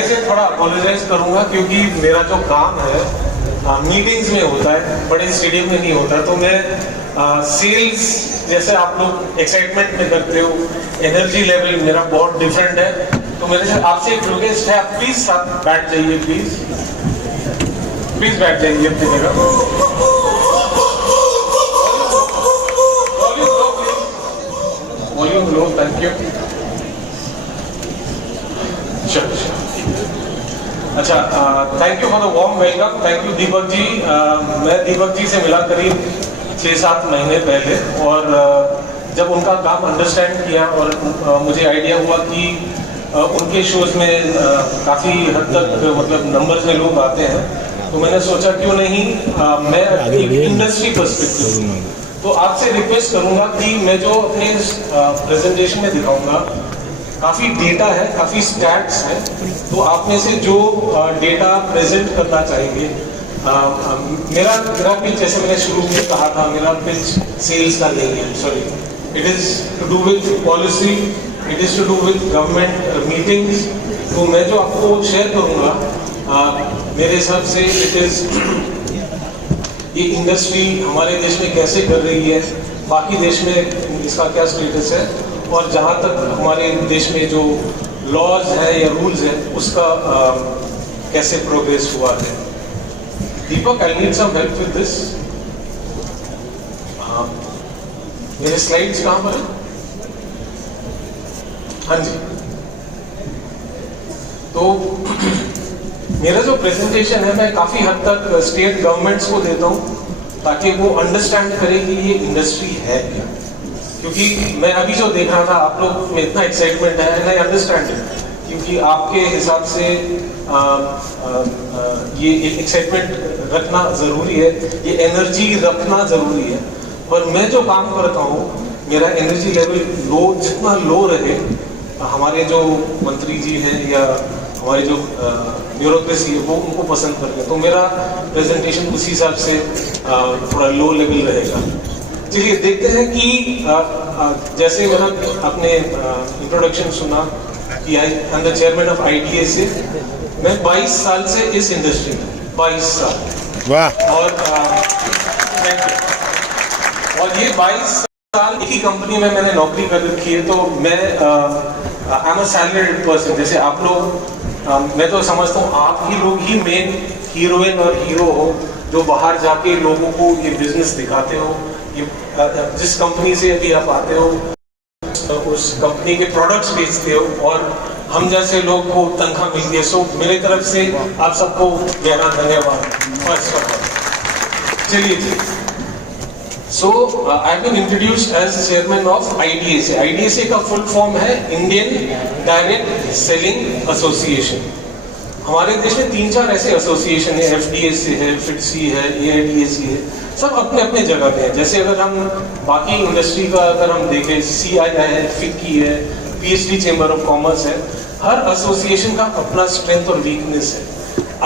पहले से थोड़ा अपोलोजाइज करूंगा क्योंकि मेरा जो काम है मीटिंग्स में होता है, बड़े स्टेडियम में नहीं होता। तो मैं सेल्स जैसे आप लोग एक्साइटमेंट में करते हो, एनर्जी लेवल मेरा बहुत डिफरेंट है। तो मेरे से आपसे एक रिक्वेस्ट है, आप प्लीज साथ बैठ जाइए, प्लीज बैठ जाइए अपनी जगह। Volume low, thank you. अच्छा, thank you for the warm welcome. Thank you Deepak ji. मैं दीपक जी से मिला करीब 6-7 महीने पहले, और जब उनका काम अंडरस्टैंड किया और मुझे आइडिया हुआ कि उनके शोज में काफ़ी हद तक मतलब नंबर्स में लोग आते हैं, तो मैंने सोचा क्यों नहीं मैं एक इंडस्ट्री पर्सपेक्टिव। तो आपसे रिक्वेस्ट करूंगा कि मैं जो अपने प्रेजेंटेशन में दिखाऊंगा काफ़ी डेटा है, काफ़ी स्टैट्स है, तो आप में से जो डेटा प्रेजेंट करना चाहेंगे। मेरा पिच, जैसे मैंने शुरू में कहा था, मेरा पिच सेल्स का नहीं है, sorry. It is to do with policy, it is to do with government meetings. तो मैं जो आपको शेयर करूँगा, मेरे हिसाब से इट इज़ ये इंडस्ट्री हमारे देश में कैसे कर रही है, बाकी देश में इसका क्या स्टेटस है, और जहाँ तक हमारे देश में जो लॉज है या रूल्स है उसका कैसे प्रोग्रेस हुआ है। Deepak, I need some help with this. मेरे स्लाइड्स कहाँ पर है? हाँ जी। तो मेरा जो प्रेजेंटेशन है, मैं काफ़ी हद तक स्टेट गवर्नमेंट्स को देता हूँ ताकि वो अंडरस्टैंड करें कि ये इंडस्ट्री है क्या। क्योंकि मैं अभी जो देख रहा था, आप लोग में इतना एक्साइटमेंट है, एंड आई अंडरस्टैंड इट, क्योंकि आपके हिसाब से ये एक्साइटमेंट रखना ज़रूरी है, ये एनर्जी रखना ज़रूरी है। पर मैं जो काम करता हूँ, मेरा एनर्जी लेवल लो, जितना लो रहे, हमारे जो मंत्री जी हैं या हमारी जो ब्यूरोक्रेसी है वो उनको पसंद करते हैं। तो मेरा प्रेजेंटेशन उसी हिसाब से थोड़ा लो लेवल रहेगा। चलिए देखते हैं कि जैसे मैंने अपने इंट्रोडक्शन सुना कि I am the chairman of IDSA। मैं 22 साल से इस इंडस्ट्री में, 22 साल। वाह। और ये 22 साल एक ही कंपनी में मैंने नौकरी कर रखी है। तो मैं I am a salaried person. जैसे आप लोग, मैं तो समझता हूँ आप ही लोग ही मेन हीरोइन और हीरो हो, जो बाहर जाके लोगों को ये बिजनेस दिखाते हो। जिस कंपनी से अभी आप आते हो, उस कंपनी के प्रोडक्ट्स बेचते हो, और हम जैसे लोग को तनख्वाह मिलती है। सो मेरी तरफ से आप सबको गहरा धन्यवाद फर्स्ट ऑफ ऑल। चलिए जी। So I have been introduced as chairman of IDSA। IDSA का फुल फॉर्म है इंडियन डायरेक्ट सेलिंग एसोसिएशन। हमारे देश में 3-4 ऐसे एसोसिएशन है, FDSA है, FITCI है, AIDSA है, सब अपने अपने जगह पे हैं। जैसे अगर हम बाकी इंडस्ट्री का अगर हम देखें, CII है, FICCI है, PhD चेंबर ऑफ कॉमर्स है, हर एसोसिएशन का अपना स्ट्रेंथ और वीकनेस है।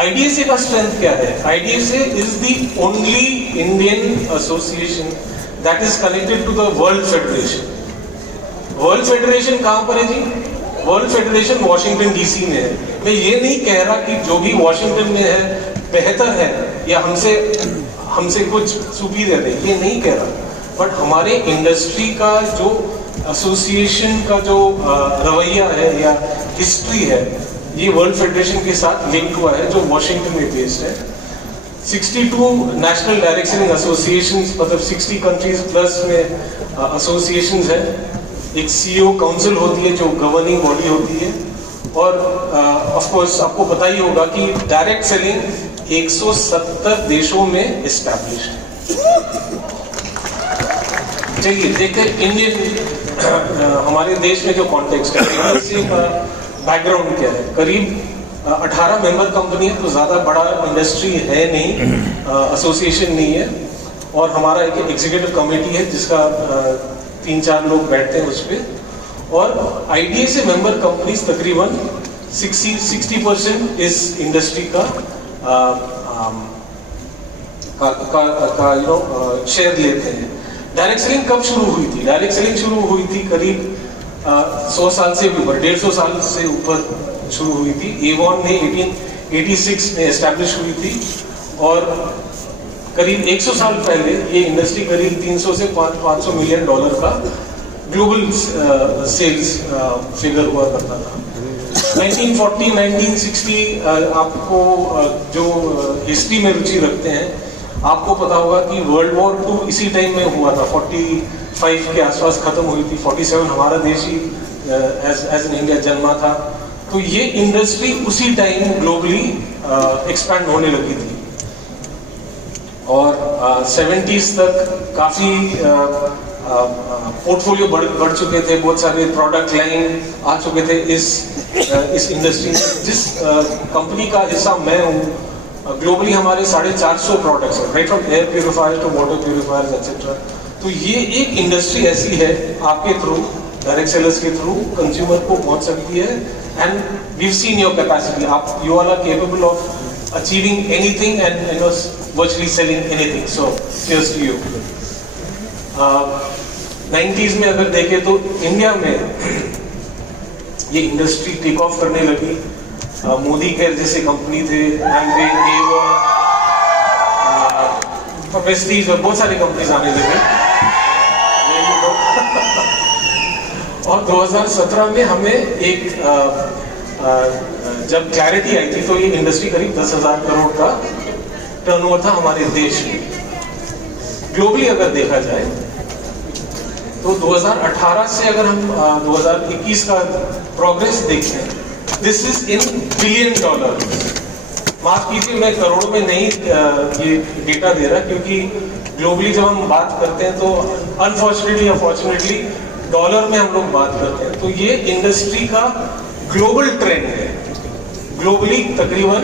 IDSA का स्ट्रेंथ क्या है? IDSA is the only Indian association that is connected to the world federation. World federation कहाँ पर है जी? वर्ल्ड फेडरेशन वॉशिंगटन DC में है। मैं ये नहीं कह रहा कि जो भी वॉशिंगटन में है बेहतर है या हमसे कुछ सुपीरियर है, ये नहीं कह रहा। बट हमारे इंडस्ट्री का जो एसोसिएशन का जो रवैया है या हिस्ट्री है, ये वर्ल्ड फेडरेशन के साथ लिंक हुआ है, जो वॉशिंगटन में बेस्ड है। 62 नेशनल डायरेक्ट सेलिंग एसोसिएशंस, मतलब 60 कंट्रीज प्लस में एसोसिएशंस है। एक CEO काउंसिल होती है जो गवर्निंग बॉडी होती है, और ऑफ कोर्स आपको पता ही होगा कि डायरेक्ट सेलिंग 170 देशों में एस्टैब्लिश्ड है। चलिए देखते हैं इंडियन हमारे देश में जो कॉन्टेक्स्ट है, इससे बैकग्राउंड क्या है। करीब 18 मेंबर कंपनी है, तो ज़्यादा बड़ा इंडस्ट्री है नहीं, एसोसिएशन नहीं है। और हमारा एक एग्जीक्यूटिव कमेटी है जिसका 3-4 लोग बैठते हैं उस पर। और IDSA मेंबर कंपनीज तकरीबन 60% इस इंडस्ट्री का शेयर लेते हैं। डायरेक्ट सेलिंग कब शुरू हुई थी? डायरेक्ट सेलिंग शुरू हुई थी करीब 100 साल से भी ऊपर, 150 साल से ऊपर शुरू हुई थी। एवॉन ने 1886 में एस्टैब्लिश हुई थी और करीब 100 साल पहले ये इंडस्ट्री करीब 300 से 500 मिलियन डॉलर का ग्लोबल सेल्स फिगर हुआ करता था। 1940, 1960 आपको जो हिस्ट्री में रुचि रखते हैं आपको पता होगा कि वर्ल्ड वॉर 2 इसी टाइम में हुआ था। 45 के आसपास खत्म हुई थी। 47 हमारा देश ही एज एन इंडिया जन्मा था। तो ये इंडस्ट्री उसी टाइम ग्लोबली एक्सपैंड होने लगी थी और 70s तक काफ़ी पोर्टफोलियो बढ़ चुके थे। बहुत सारे प्रोडक्ट लाइन आ चुके थे इस इंडस्ट्री में। जिस कंपनी का हिस्सा मैं हूँ, ग्लोबली हमारे 450 प्रोडक्ट्स हैं, right from air purifier to water purifiers etcetera. तो ये एक इंडस्ट्री ऐसी है आपके थ्रू, डायरेक्ट सेलर्स के थ्रू कंज्यूमर को पहुंच सकती है। And we have seen your capacity, आप you are capable of achieving anything and virtually selling anything. So cheers to you. 90s में अगर देखें तो इंडिया में ये इंडस्ट्री टेक ऑफ करने लगी। मोदी केयर जैसे कंपनी थे, एमवे, एवॉन, प्रेस्टीज और बहुत सारी कंपनीज आने लगे। और 2017 में हमें एक जब क्लैरिटी आई थी तो ये इंडस्ट्री करीब 10,000 करोड़ का टर्नओवर था हमारे देश में। ग्लोबली अगर देखा जाए तो 2018 से अगर हम 2021 का प्रोग्रेस देखें, this is in billion dollar. माफ कीजिए मैं करोड़ में नहीं ये डेटा दे रहा, क्योंकि ग्लोबली जब हम बात करते हैं तो अनफॉर्चुनेटली अनफॉर्चुनेटली डॉलर में हम लोग बात करते हैं। तो ये इंडस्ट्री का ग्लोबल ट्रेंड है। ग्लोबली तकरीबन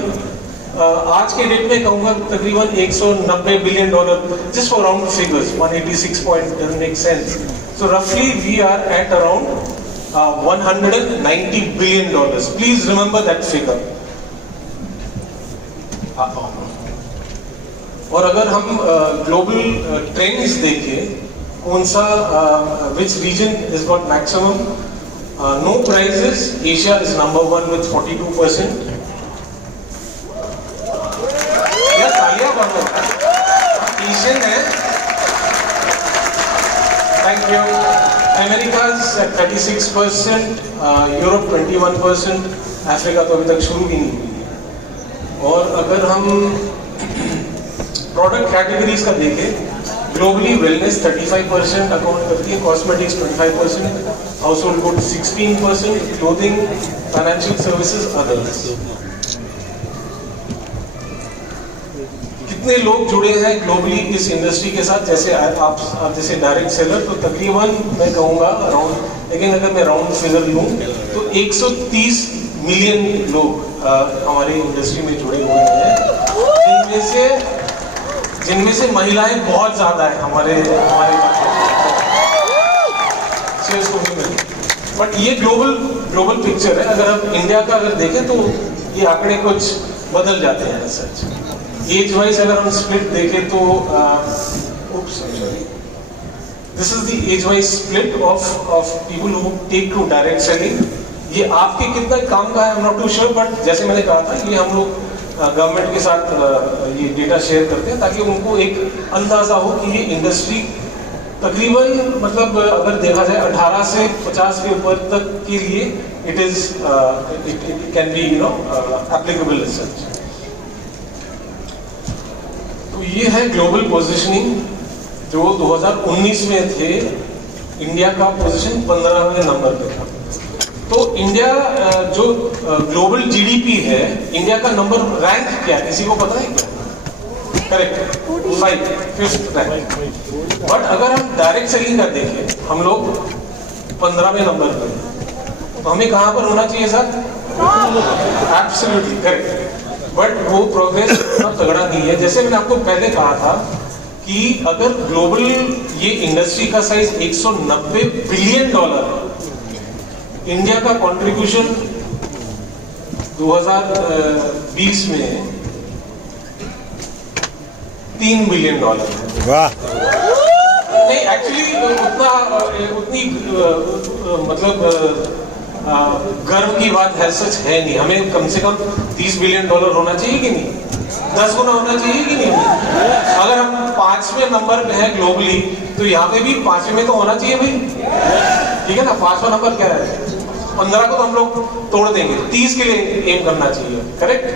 आज के डेट में कहूंगा तकरीबन 190 billion dollar, just for round figures, 186 point doesn't make sense. So roughly we are at around 190 billion dollars. Please remember that figure. और अगर हम ग्लोबल ट्रेंड्स देखें, कौन सा which region has got maximum no prices, Asia is number 1 with 42%. या तालियां बंद, Asian है। Thank you. America's at 36%, Europe 21%, Africa तो अभी तक शुरू भी नहीं हुई है। और अगर हम प्रोडक्ट कैटेगरीज का देखें, ग्लोबली वेलनेस 35% अकाउंट करती है, cosmetics 25%, house hold goods 16%, clothing, financial services, others. कितने लोग जुड़े हैं ग्लोबली इस इंडस्ट्री के साथ? जैसे आप जैसे डायरेक्ट सेलर तो तकरीबन मैं कहूँगा अराउंड, लेकिन अगर मैं राउंड फिगर लूँ तो 130 मिलियन लोग हमारी इंडस्ट्री में जुड़े हुए हैं, जिनमें से महिलाएं बहुत ज़्यादा है हमारे बट ये ग्लोबल पिक्चर है। अगर हम इंडिया का अगर देखें तो ये आंकड़े कुछ बदल जाते हैं। सच एज वाइज अगर हम स्प्लिट देखें तो this is the age wise split of people who take to direct selling. ये आपके कितना काम का है, I am not too sure, but जैसे मैंने कहा था ये हम लोग गवर्नमेंट के साथ ये डेटा शेयर करते हैं ताकि उनको एक अंदाजा हो कि ये इंडस्ट्री तकरीबन मतलब अगर देखा जाए 18 से 50 के ऊपर तक के लिए it can be applicable as such. तो ये है ग्लोबल पोजीशनिंग जो 2019 में थे। इंडिया का पोजीशन 15वें नंबर पे था। तो इंडिया जो ग्लोबल जीडीपी है, इंडिया का नंबर रैंक क्या है, किसी को पता है क्या? Correct, 5th rank. बट अगर हम डायरेक्ट सेलिंग का देखें, हम लोग 15वें नंबर पे, तो हमें कहाँ पर होना चाहिए सर? Absolutely correct. बट वो प्रोग्रेस इतना तगड़ा नहीं है। जैसे मैंने आपको पहले कहा था कि अगर ग्लोबल ये इंडस्ट्री का साइज 190 बिलियन डॉलर है, इंडिया का कंट्रीब्यूशन 2020 में $3 बिलियन है। वाह। नहीं एक्चुअली उतनी मतलब गर्व की बात है, सच है नहीं। हमें कम से कम $30 बिलियन होना चाहिए कि नहीं, 10 गुना होना चाहिए कि नहीं। अगर हम 5वें नंबर पे है ग्लोबली, तो यहाँ पे भी 5वें में तो होना चाहिए भाई, ठीक है ना। 5वां नंबर क्या है, 15 को तो हम लोग तोड़ देंगे, 30 के लिए एम करना चाहिए, करेक्ट।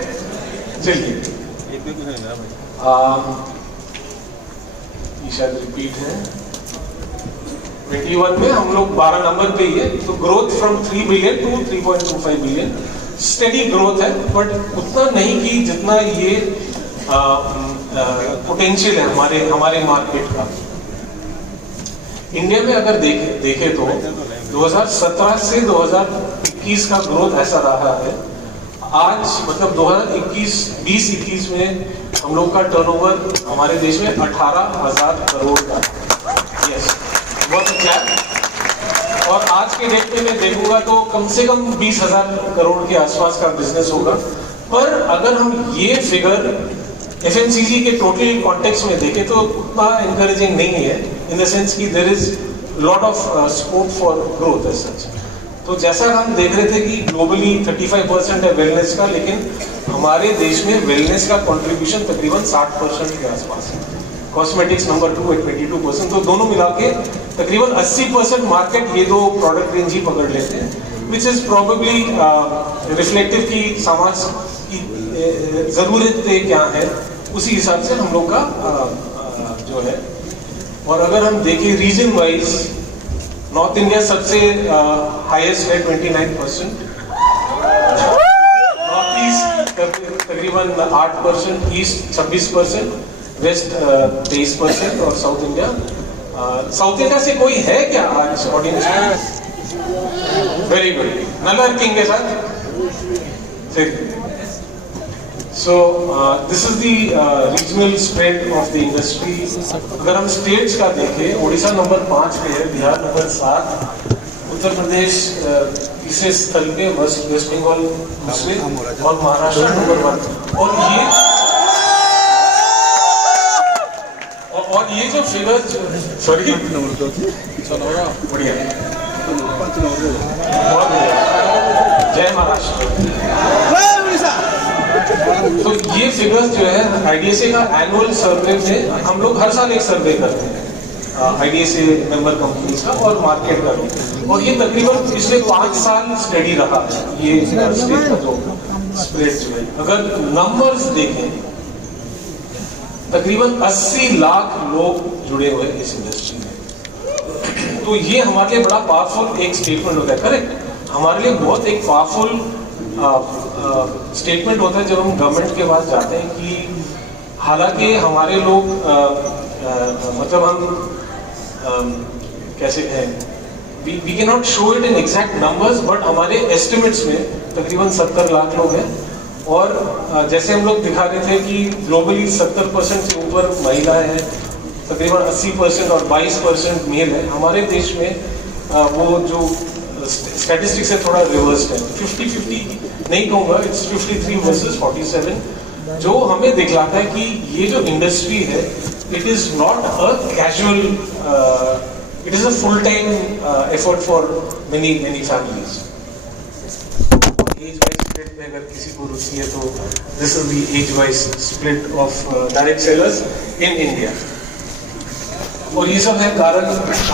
चलिए शायद रिपीट है 21 में हम लोग 12 नंबर पे ही है। तो growth from 3 billion to 3.25 billion, steady growth है, बट उतना नहीं कि जितना ये पोटेंशियल है हमारे मार्केट का। इंडिया में अगर देखे तो 2017 से 2021 का ग्रोथ ऐसा रहा है। आज मतलब 2021 में हम लोग का टर्नओवर हमारे देश में 18,000 करोड़ का, यस, बहुत अच्छा। और आज के डेट में मैं देखूंगा तो कम से कम 20,000 करोड़ के आसपास का बिजनेस होगा। पर अगर हम ये फिगर एफएमसीजी के टोटल कॉन्टेक्स्ट में देखें तो उतना एनकरेजिंग नहीं है, इन द सेंस कि there is lot of scope for growth as such. तो जैसा हम देख रहे थे कि ग्लोबली 35% है वेलनेस का, लेकिन हमारे देश में वेलनेस का कंट्रीब्यूशन तकरीबन 60% के आसपास है। कॉस्मेटिक्स नंबर 2 है 22%, तो दोनों मिला के तकरीबन 80% मार्केट ये दो प्रोडक्ट रेंज ही पकड़ लेते हैं, विच इज प्रोबेबली रिफ्लेक्टिव की समाज की ज़रूरतें क्या है, उसी हिसाब से हम लोग का जो है। और अगर हम देखें रीजन वाइज, नॉर्थ इंडिया सबसे हाईएस्ट है 29%, नॉर्थ ईस्ट तकरीबन 8%, ईस्ट 26%, वेस्ट 23% और साउथ इंडिया से कोई है क्या आज ऑडियंस में? वेरी गुड, नलर किंग के साथ। So this is the regional spread of the industry. अगर हम स्टेट्स का देखें, उड़ीसा नंबर 5 पे है, बिहार नंबर 7, उत्तर प्रदेश तीसरे स्थल पे, वेस्ट बंगाल दूसरे और महाराष्ट्र नंबर 1। और ये जो फिगर, सॉरी बढ़िया, जय महाराष्ट्र। तो ये फिगर्स जो है आईडीएसए का एनुअल सर्वे में, हम लोग हर साल एक सर्वे करते हैं आईडीएसए मेंबर कंपनीज का और मार्केट का भी, और ये तकरीबन पिछले 5 साल स्टडी रहा है ये स्टेट का जो स्प्रेड जो है। अगर नंबर्स देखें, तकरीबन 80 लाख लोग जुड़े हुए हैं इस इंडस्ट्री में। तो ये हमारे लिए बड़ा पावरफुल एक स्टेटमेंट होता है, करेक्ट। हमारे लिए बहुत एक पावरफुल स्टेटमेंट होता है जब हम गवर्नमेंट के पास जाते हैं कि हालांकि हमारे लोग मतलब हम कैसे हैं, we can not show it in exact numbers, but हमारे एस्टिमेट्स में तकरीबन 70 लाख लोग हैं। और जैसे हम लोग दिखा रहे थे कि ग्लोबली 70% से ऊपर महिलाएं हैं, तकरीबन 80% और 22% मेल है। हमारे देश में वो जो स्टैटिस्टिक्स है थोड़ा रिवर्स्ड है, 50-50 नहीं कहूँगा, इट्स 53 वर्सेस 47, जो हमें दिखलाता है कि ये जो इंडस्ट्री है, it is not a casual, it is a full time effort for many families. As wise split में अगर किसी को रुचि है तो this is the age wise split of direct sellers in India. और ये सब है कारण,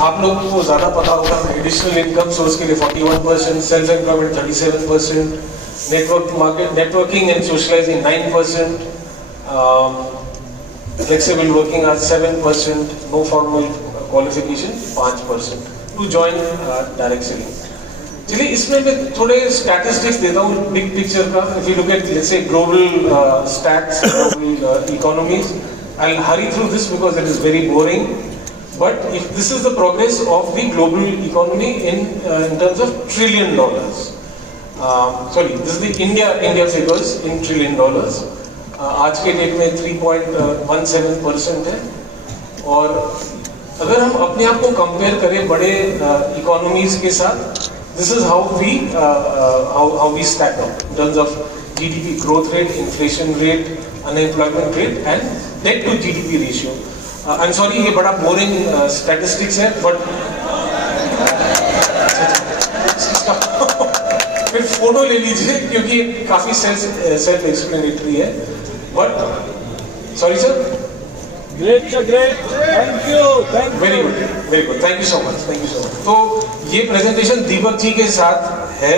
आप लोगों को ज्यादा पता होगा, एडिशनल इनकम सोर्स के लिए 41%, self employment 37%, networking and socialising 9%, flexible working hours 7%, no formal qualification 5% to join direct selling. चलिए इसमें मैं थोड़े स्टैटिस्टिक्स देता हूँ बिग पिक्चर का। If you look at let's say global stats, global economies, I will hurry through this because it is very boring, but if this is the progress of the global economy in terms of $1 trillion. Sorry, this is the India figures in $1 trillion. आज के date में 3.17% है। और अगर हम अपने आप को कंपेयर करें बड़े इकोनॉमीज के साथ, this is how we stack up in terms of GDP growth rate, inflation rate, unemployment rate and debt to GDP ratio. I am sorry, ये बड़ा बोरिंग स्टैटिस्टिक्स है, बट फिर फोटो ले लीजिए क्योंकि काफी सेल्फ एक्सप्लेनेटरी है, but sorry sir. Great great, thank you, very good, very good, thank you so much, thank you so much. तो ये प्रेजेंटेशन दीपक जी के साथ है,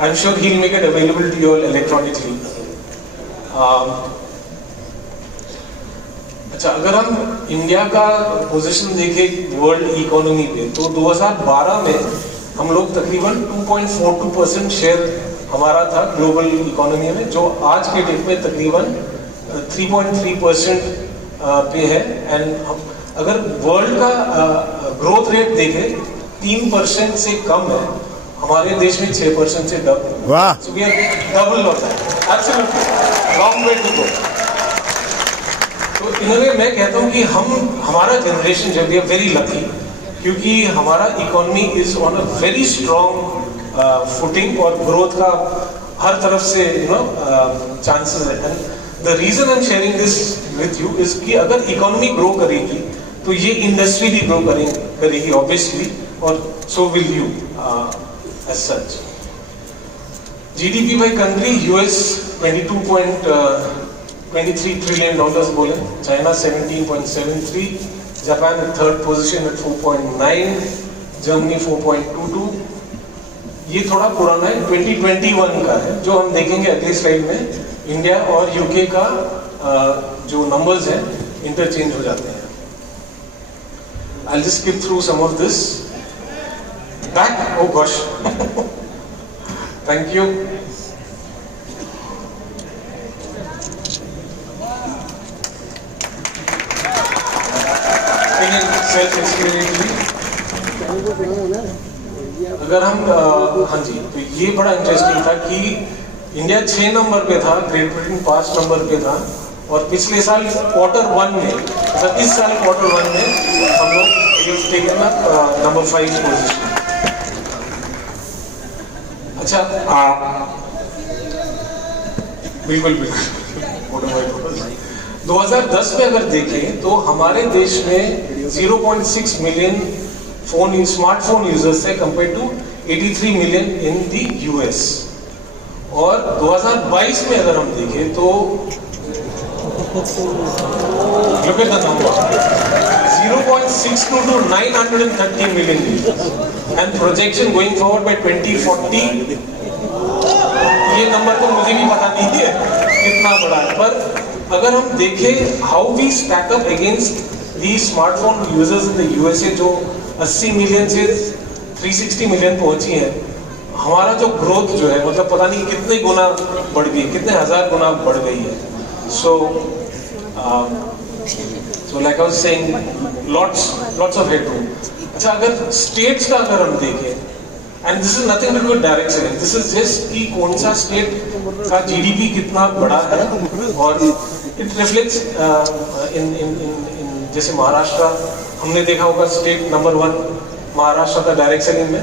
I am sure he will make it available to you electronically. अच्छा, अगर हम India का position देखें वर्ल्ड इकोनॉमी पे, तो 2012 में हम लोग तकरीबन 2.42% शेयर हमारा था ग्लोबल इकोनॉमी में, जो आज के डेट में तकरीबन 3.3% पे है। एंड अगर वर्ल्ड का ग्रोथ रेट देखें 3% से कम है, हमारे देश में 6% से डबल। वाह, so we are double of that, absolutely long way to go. तो इन्होंने मैं कहता हूँ कि हमारा जनरेशन जो वी आर वेरी लकी, क्योंकि हमारा economy is on a very strong footing और ग्रोथ का हर तरफ से चांसेस है। The reason I am sharing this with you is कि अगर इकोनॉमी ग्रो करेगी तो ये इंडस्ट्री भी ग्रो करेगी ऑब्वियसली, और so will you as such. GDP by country US 22.23 trillion dollars बोले, China 17.73, Japan third position at 4.9, Germany 4.22। ये थोड़ा पुराना है, 2021 का है। जो हम देखेंगे अगली स्लाइड में, इंडिया और यूके का जो नंबर्स हैं इंटरचेंज हो जाते हैं। I'll just skip through some of this. Back, oh gosh. Thank you. अगर हम हाँ जी, तो ये बड़ा इंटरेस्टिंग था कि इंडिया 6 नंबर पे था, ग्रेट ब्रिटेन 5 नंबर पे था, और पिछले साल Q1 में, मतलब इस साल Q1 में हम लोग टेकन नंबर 5 पोजीशन। अच्छा, बिल्कुल बिल्कुल 2010 में अगर देखें तो हमारे देश में 0.6 मिलियन स्मार्टफोन यूजर्स है compare to 83 million in the US. और 2022 में अगर हम देखें तो look at the number, 0.62 to 930 million users, and projection going forward by 2040, ये नंबर तो मुझे भी पता नहीं है कितना बड़ा है, पर अगर हम देखें how we stack up against the smartphone users in the USA, जो 80 मिलियन से 360 मिलियन पहुंची है, हमारा जो ग्रोथ जो है मतलब पता नहीं कितने गुना बढ़ गई, कितने हजार गुना बढ़ गई है। So like I was saying, lots of headroom. अच्छा, अगर स्टेट्स का अगर हम देखें, and this is nothing to do with direct selling, this is just कि कौन सा स्टेट का जीडीपी कितना बड़ा है, और it reflects in जैसे महाराष्ट्र हमने देखा होगा स्टेट नंबर 1 महाराष्ट्र का डायरेक्ट सेलिंग में।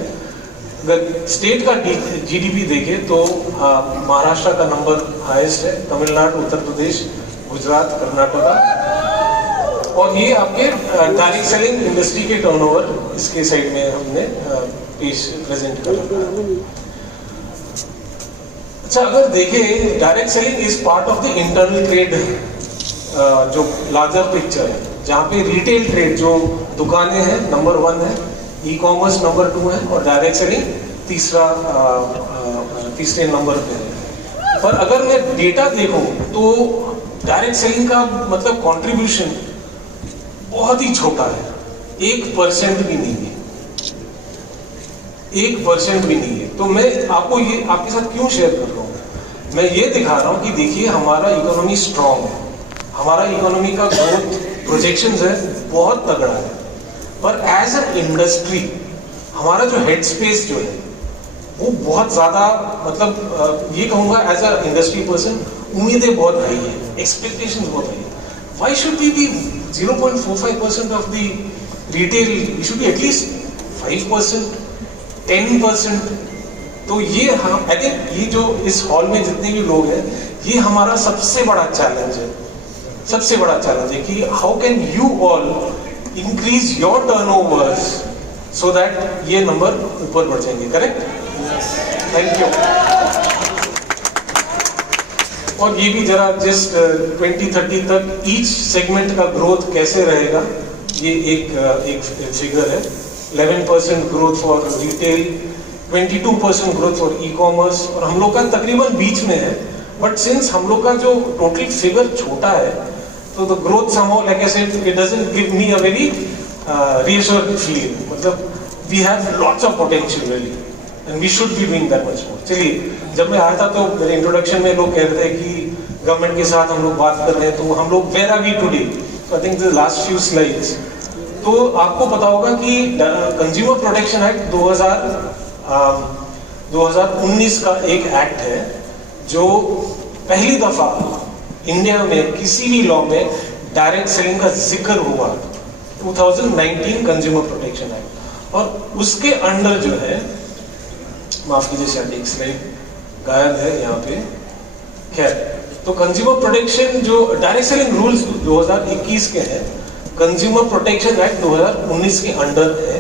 अगर स्टेट का जीडीपी देखें तो महाराष्ट्र का नंबर हाईएस्ट है, तमिलनाडु, उत्तर प्रदेश, गुजरात, कर्नाटका, और ये आपके डायरेक्ट सेलिंग इंडस्ट्री के टर्नओवर इसके साइड में हमने प्रेजेंट कर रखा है। अच्छा, अगर देखें direct selling is part of the internal trade, जो लार्जर पिक्चर है, जहाँ पे रिटेल ट्रेड जो दुकानें हैं नंबर 1 है, ई कॉमर्स नंबर 2 है, और डायरेक्ट सेलिंग तीसरे नंबर पे है। पर अगर मैं डेटा देखूं तो डायरेक्ट सेलिंग का मतलब कंट्रीब्यूशन बहुत ही छोटा है, 1% भी नहीं है, 1% भी नहीं है। तो मैं आपको ये आपके साथ क्यों शेयर कर रहा हूँ, मैं ये दिखा रहा हूँ कि देखिए हमारा इकोनॉमी स्ट्रांग है, हमारा इकोनॉमी का ग्रोथ प्रोजेक्शंस है बहुत तगड़ा है, पर एज अ इंडस्ट्री हमारा जो हेड स्पेस जो है वो बहुत ज्यादा, मतलब ये कहूँगा एज अ इंडस्ट्री पर्सन, उम्मीदें बहुत हाई है, एक्सपेक्टेशंस बहुत हाई है। Why should we be 0.45% of the retail, we should be at least 5%, 10%। तो ये हम आई थिंक ये जो इस हॉल में जितने भी लोग हैं, ये हमारा सबसे बड़ा चैलेंज है, सबसे बड़ा चैलेंज है कि how can you all increase your turnovers so that ये नंबर ऊपर बढ़ जाएंगे। करेक्ट? Thank you. और ये भी जरा जिस 2030 तक ईच सेगमेंट का ग्रोथ कैसे रहेगा, ये एक फिगर है। 11% growth for retail, 22% growth for e commerce, और हम लोग का तकरीबन बीच में है। बट सिंस हम लोग का जो टोटल फिगर छोटा है, तो the growth somehow like I said it doesn't give me a very reassured feeling. मतलब we have lots of potential really and we should be doing that much more. चलिए, जब मैं आया था तो मेरे इंट्रोडक्शन में लोग कह रहे थे कि गवर्नमेंट के साथ हम लोग बात कर रहे हैं, तो हम लोग where are we today. So I think the last few slides, तो आपको पता होगा कि कंज्यूमर प्रोटेक्शन एक्ट 2019 का एक एक्ट है जो पहली दफा इंडिया में किसी भी लॉ में डायरेक्ट सेलिंग का जिक्र हुआ, 2019 कंज्यूमर प्रोटेक्शन एक्ट। और उसके अंडर जो है, माफ कीजिए शायद एक स्लाइड गायब है यहाँ पे, खैर, तो कंज्यूमर प्रोटेक्शन जो डायरेक्ट सेलिंग रूल्स 2021 के हैं, कंज्यूमर प्रोटेक्शन एक्ट 2019 के अंडर है।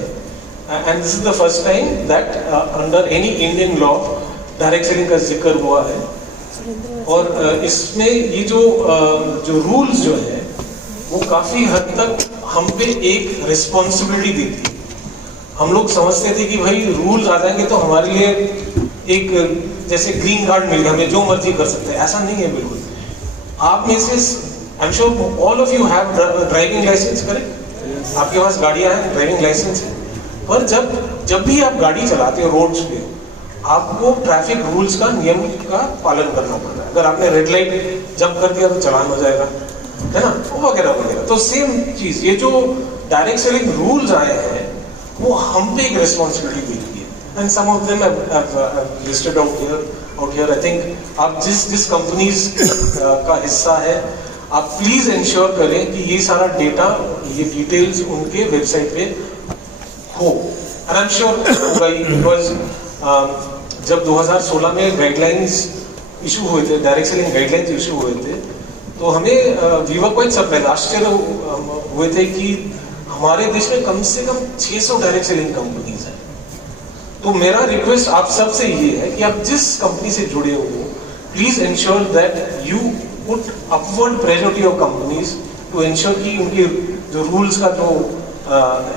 And this is the first time that under any Indian law direct selling का जिक्र हुआ है। और इसमें ये जो रूल्स जो है वो काफी हद तक हम पे एक रिस्पॉन्सिबिलिटी देती है। हम लोग समझते थे कि भाई रूल्स आ जाएंगे तो हमारे लिए एक जैसे ग्रीन कार्ड मिल गया, हमें जो मर्जी कर सकते हैं, ऐसा नहीं है बिल्कुल। आप में से I am sure all of you have driving licence, correct? आपके पास गाड़ियां हैं, ड्राइविंग लाइसेंस है। पर जब भी आप गाड़ी चलाते हो रोड्स पे, आपको ट्रैफिक रूल्स का नियम का पालन करना पड़ता है। अगर आपने रेड लाइट जंप कर दिया तो चालान हो जाएगा, है ना, वगैरह वगैरह। तो सेम चीज, ये जो डायरेक्ट सेलिंग रूल्स आए हैं वो हम पे एक रिस्पॉन्सिबिलिटी देती है। And some of them I've listed out here। I think आप जिस कंपनीज का हिस्सा है, आप प्लीज इंश्योर करें कि ये सारा डेटा, ये डिटेल्स उनके वेबसाइट पे हो। एंड आई एम श्योर होगा ही, बिकॉज जब 2016 में गाइडलाइंस इशू हुए थे, डायरेक्ट सेलिंग गाइडलाइंस इशू हुए थे, तो हमें वी वर क्वाइट सरप्राइज, आश्चर्य हुए थे कि हमारे देश में कम से कम 600 डायरेक्ट सेलिंग कंपनीज हैं। तो मेरा रिक्वेस्ट आप सब से ये है कि आप जिस कंपनी से जुड़े हो, please ensure that you put upward pressure to your companies to ensure कि उनकी जो रूल्स का जो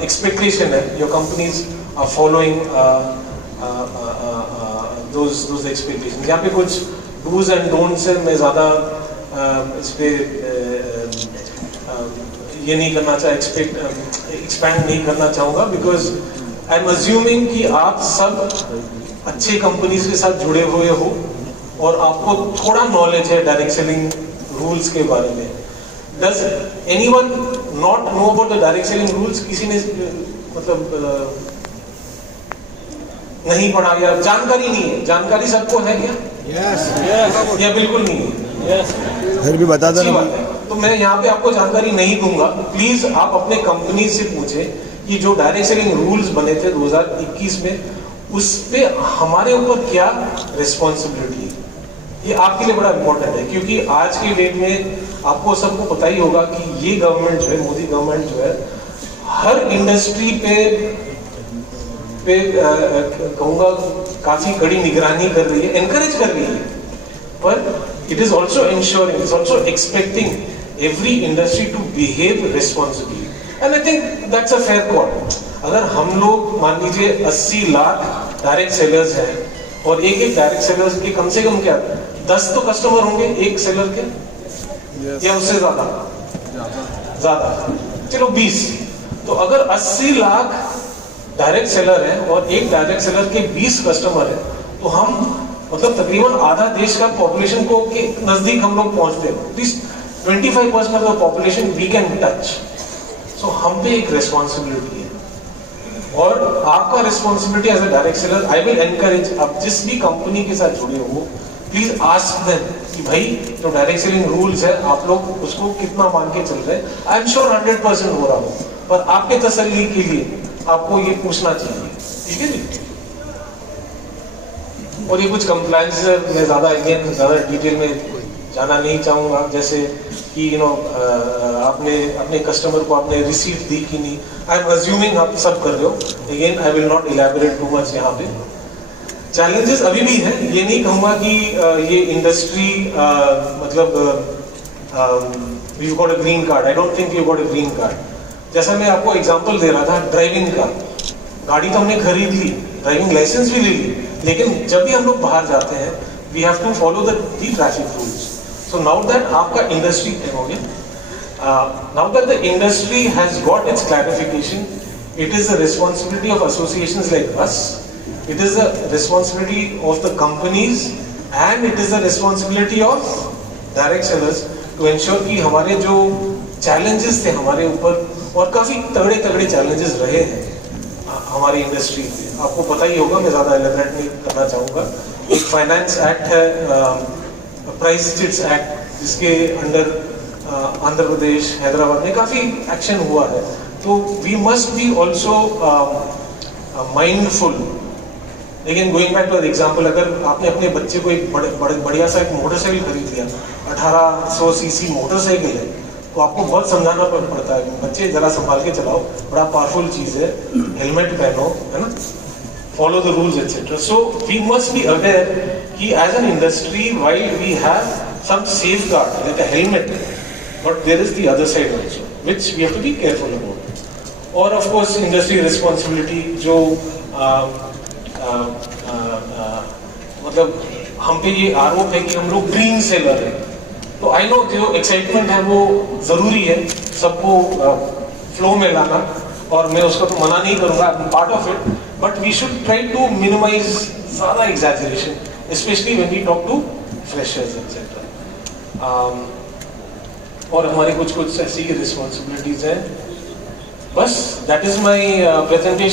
एक्सपेक्टेशन है, your companies are following those expectations। यहाँ पे कुछ do's and don'ts है, मैं ज़्यादा इस पे ये नहीं करना एक्सपैंड नहीं करना चाहूँगा, बिकॉज आई एम अज्यूमिंग कि आप सब अच्छे कंपनीज के साथ जुड़े हुए हो और आपको थोड़ा नॉलेज है डायरेक्ट सेलिंग रूल्स के बारे में। Does anyone not know about the direct selling rules? किसी ने मतलब नहीं पढ़ा या जानकारी नहीं है? जानकारी सबको है क्या? Yes. या बिल्कुल नहीं है? Yes. फिर भी बता अच्छी देना। बात है। तो मैं यहाँ पे आपको जानकारी नहीं दूंगा। प्लीज आप अपने कंपनी से पूछे कि जो डायरेक्ट सेलिंग रूल्स बने थे 2021 में, उस पे हमारे ऊपर क्या रिस्पॉन्सिबिलिटी है। ये आपके लिए बड़ा इंपॉर्टेंट है, क्योंकि आज के डेट में आपको सबको पता ही होगा कि ये गवर्नमेंट जो है, मोदी गवर्नमेंट जो है, हर इंडस्ट्री पे कहूँगा काफी कड़ी निगरानी कर रही है, एनकरेज कर रही है, पर it is also ensuring, it's also expecting every industry to behave responsibly. And I think that's a fair call. अगर हम लोग मान लीजिए 80 लाख डायरेक्ट सेलर्स हैं और एक डायरेक्ट सेलर्स के कम से कम क्या 10 तो कस्टमर होंगे एक सेलर के, या उससे ज्यादा, चलो 20। तो अगर 80 लाख डायरेक्ट सेलर है और एक डायरेक्ट सेलर के 20 कस्टमर है, तो हम मतलब तकरीबन आधा देश का पॉपुलेशन को के नजदीक हम लोग पहुंचते हैं। At least 25% of the population we can touch. So हम पे एक रिस्पॉन्सिबिलिटी है और आपका responsibility as a direct seller. I will encourage, आप जिस भी कंपनी के साथ जुड़े हो, प्लीज आस्क देम कि भाई जो डायरेक्ट सेलिंग रूल्स है आप लोग उसको कितना मान के चल रहे हैं। आई एम श्योर 100% हो रहा हो, पर आपके तसल्ली के लिए आपको ये पूछना चाहिए, ठीक है जी। और ये कुछ कंप्लायंस मैं ज़्यादा डिटेल में जाना नहीं चाहूँगा, जैसे कि आपने अपने कस्टमर को आपने रिसीट दी कि नहीं। आई एम अज्यूमिंग आप सब कर रहे हो, again I will not elaborate too much यहाँ पे। चैलेंजेस अभी भी हैं, ये नहीं कहूँगा कि ये इंडस्ट्री मतलब you got a green card, I don't think you got a green card. जैसा मैं आपको एग्जांपल दे रहा था ड्राइविंग का, गाड़ी तो हमने खरीद ली, ड्राइविंग लाइसेंस भी ले ली, लेकिन जब भी हम लोग बाहर जाते हैं we have to follow the traffic rules. So now that आपका इंडस्ट्री हो गया, now that the industry has got its clarification, it is the responsibility of associations like us, it is the responsibility of the companies, and it is the responsibility of direct sellers to ensure कि हमारे जो challenges थे हमारे ऊपर, और काफ़ी तगड़े तगड़े challenges रहे हैं हमारी इंडस्ट्री में, आपको पता ही होगा, मैं ज़्यादा एलिब्रेट नहीं करना चाहूँगा। एक फाइनेंस एक्ट है, प्राइस चिट्स एक्ट, जिसके अंडर आंध्र प्रदेश, हैदराबाद में काफ़ी एक्शन हुआ है। तो we must be also mindful. लेकिन गोइंग बैक टू एग्जाम्पल, अगर आपने अपने बच्चे को एक बढ़िया सा एक मोटरसाइकिल खरीद लिया, 1800 सीसी मोटरसाइकिल है, तो आपको बहुत समझाना पड़ता है, बच्चे जरा संभाल के चलाओ, बड़ा पावरफुल चीज़ है, हेलमेट पहनो, है ना, follow the rules etcetera. So we must be aware कि as an industry while we have some safeguard like a helmet, but there is the other side also which we have to be careful about. और of course industry responsibility, जो मतलब हम पे ये आरोप है कि हम लोग ग्रीन सेलर हैं, तो आई नो जो एक्साइटमेंट है वो ज़रूरी है सबको फ्लो में लाना, और मैं उसको तो मना नहीं करूँगा, part of it, but we should try to minimise ज़्यादा exaggeration, specially when we talk to freshers etcetera. और हमारे कुछ ऐसी रिस्पॉन्सिबिलिटीज़ हैं। बस दैट इज माई प्रेजेंटेशन।